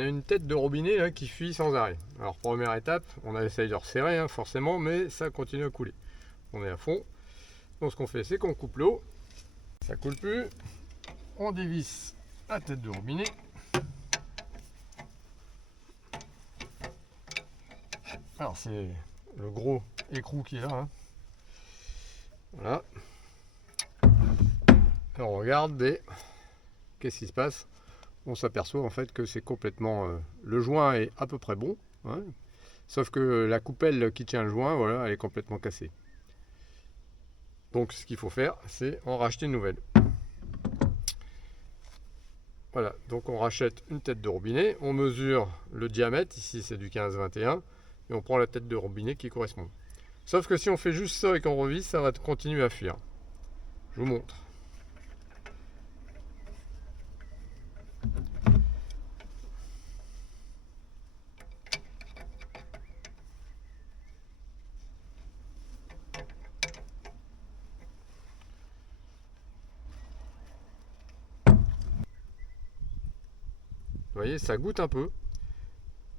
on a une tête de robinet là, qui fuit sans arrêt. Alors première étape, on essaye de resserrer hein, forcément, mais ça continue à couler. On est à fond. Donc ce qu'on fait, c'est qu'on coupe l'eau. Ça coule plus. On dévisse la tête de robinet. Alors c'est le gros écrou qui est là. Hein. Voilà. Et on regarde et qu'est-ce qui se passe? On s'aperçoit en fait que c'est complètement... le joint est à peu près bon. Hein, sauf que la coupelle qui tient le joint, voilà, elle est complètement cassée. Donc ce qu'il faut faire, c'est en racheter une nouvelle. Voilà, donc on rachète une tête de robinet, on mesure le diamètre, ici c'est du 15-21, et on prend la tête de robinet qui correspond. Sauf que si on fait juste ça et qu'on revisse, ça va continuer à fuir. Je vous montre. Vous voyez, ça goûte un peu.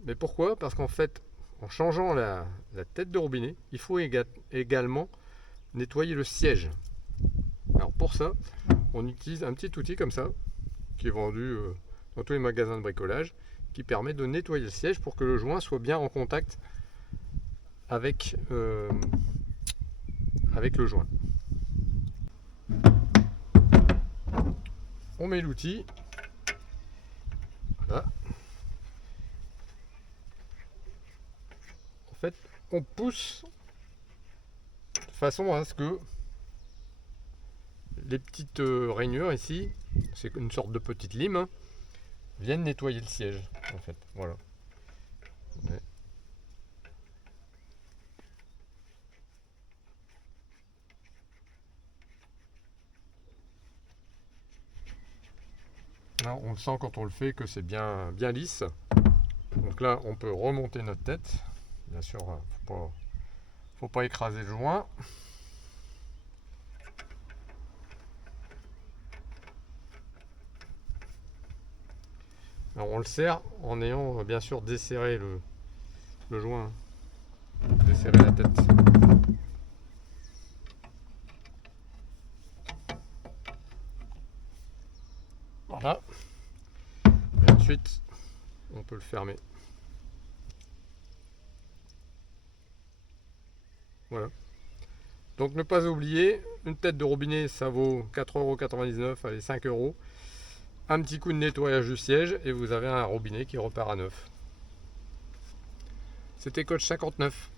Mais pourquoi? Parce qu'en fait, en changeant la tête de robinet, il faut également nettoyer le siège. Alors pour ça, on utilise un petit outil comme ça, qui est vendu dans tous les magasins de bricolage, qui permet de nettoyer le siège pour que le joint soit bien en contact avec le joint. On met l'outil. Voilà. En fait, on pousse de façon à ce que les petites rainures ici, c'est une sorte de petite lime, hein, viennent nettoyer le siège. En fait, voilà. Ouais. Là, on le sent quand on le fait que c'est bien lisse. Donc là, on peut remonter notre tête. Bien sûr, faut pas écraser le joint. Alors on le serre en ayant bien sûr desserré le joint, desserré la tête. Voilà. Et ensuite, on peut le fermer. Voilà. Donc ne pas oublier, une tête de robinet ça vaut 4,99 €, allez 5 €. Un petit coup de nettoyage du siège et vous avez un robinet qui repart à neuf. C'était Coach 59.